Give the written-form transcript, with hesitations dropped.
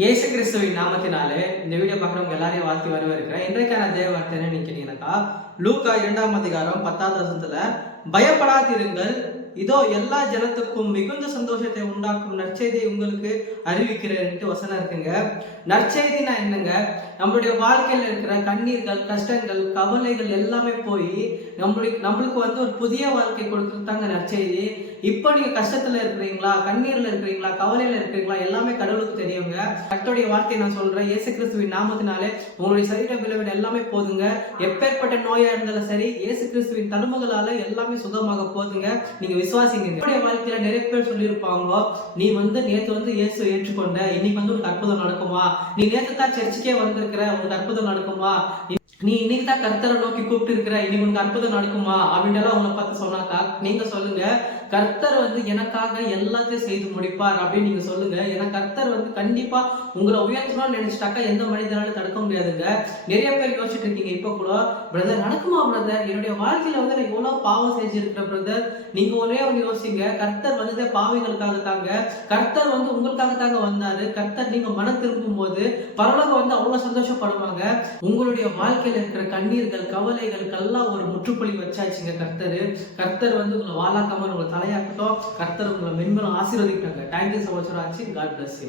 இயேசு கிறிஸ்துவின் நாமத்தினாலே இந்த வீடியோ பார்க்குறவங்க எல்லாரையும் வாழ்த்தி வரவேற்கிறேன். இன்றைக்கான தேவ வார்த்தை என்ன கேட்டீங்கன்னாக்கா, லூக்கா 2ஆம் அதிகாரம் 10வது வசனத்துல, பயப்படாதிருங்கள், இதோ எல்லா ஜனத்துக்கும் மிகுந்த சந்தோஷத்தை உண்டாக்கும் நற்செய்தியை உங்களுக்கு அறிவிக்கிறேன்ட்டு வசனம் இருக்குங்க. நற்செய்தினா என்னங்க? நம்மளுடைய வாழ்க்கையில இருக்கிற கண்ணீர்கள், கஷ்டங்கள், கவலைகள் எல்லாமே போய் நம்மளுக்கு ஒரு புதிய வாழ்க்கை கொடுத்துருந்தாங்க நற்செய்தி. இப்போ நீங்க கஷ்டத்துல இருக்கிறீங்களா, கண்ணீர்ல இருக்கிறீங்களா, கவலையில இருக்கிறீங்களா, எல்லாமே கடவுளுக்கு தெரியுங்க. கர்த்தருடைய வார்த்தையை நான் சொல்றேன், இயேசு கிறிஸ்துவின் நாமத்தினாலே உங்களுடைய சரீர விளைவுகள் எல்லாமே போதுங்க. எப்பேற்பட்ட நோயா இருந்தாலும் சரி, இயேசு கிறிஸ்துவின் தழும்புகளால எல்லாமே சுகமாக போதுங்க. நீங்க விசுவாசிங்க. என்னுடைய வாழ்க்கையில நிறைய பேர் சொல்லியிருப்பாங்களோ, நீ நேத்து இயேசு ஏற்றுக்கொண்ட, இன்னைக்கு ஒரு அற்புதம் நடக்குமா? நீ நேத்து தான் சர்ச்சுக்கே வந்திருக்கிற, உனக்கு அற்புதம் நடக்குமா? நீ இன்னைக்கு தான் கர்த்தரை நோக்கி கூப்பிட்டு இருக்கிற, இன்னைக்கு உனக்கு அற்புதம் நடக்குமா அப்படின்ட்டு உங்களை பார்த்து சொன்னாக்கா நீங்க சொல்லுங்க, கர்த்தர் எனக்காக எல்லாத்தையும் செய்து முடிப்பார் அப்படின்னு நீங்க சொல்லுங்க. ஏன்னா கர்த்தர் கண்டிப்பா உங்களை உயர்த்தணும்னு நினைச்சிட்டாக்கா எந்த மனிதனாலும் தடுக்க முடியாதுங்க. நிறைய பேர் யோசிச்சுட்டு இருக்கீங்க இப்ப கூட, பிரதர் நடக்குமா பிரதர், என்னுடைய வாழ்க்கையில நான் எவ்வளவு பாவம் செஞ்சிருக்கிறேன் பிரதர். நீங்க ஒரே ஒன்று யோசிங்க, கர்த்தர் பாவிகளுக்காக தாங்க, கர்த்தர் உங்களுக்காக தாங்க வந்தாரு. கர்த்தர் நீங்க மனம் திரும்பும் போது பரலோகம் அவ்வளவு சந்தோஷப்படுவாங்க. உங்களுடைய வாழ்க்கையில இருக்கிற கண்ணீர்கள், கவலைகளுக்கெல்லாம் ஒரு முற்றுப்புள்ளி வச்சாச்சுங்க கர்த்தர் உங்களை வாழாக்காம உங்களை தலையாக்கட்டும். கர்த்தர் உங்களை மென்மேலும் ஆசீர்வதிக்கிறாங்க. Thank you so much for watching. God bless you.